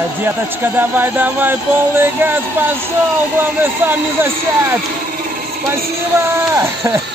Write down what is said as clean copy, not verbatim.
Давай, деточка, давай, давай, полный газ пошел. Главное, сам не засядь. Спасибо.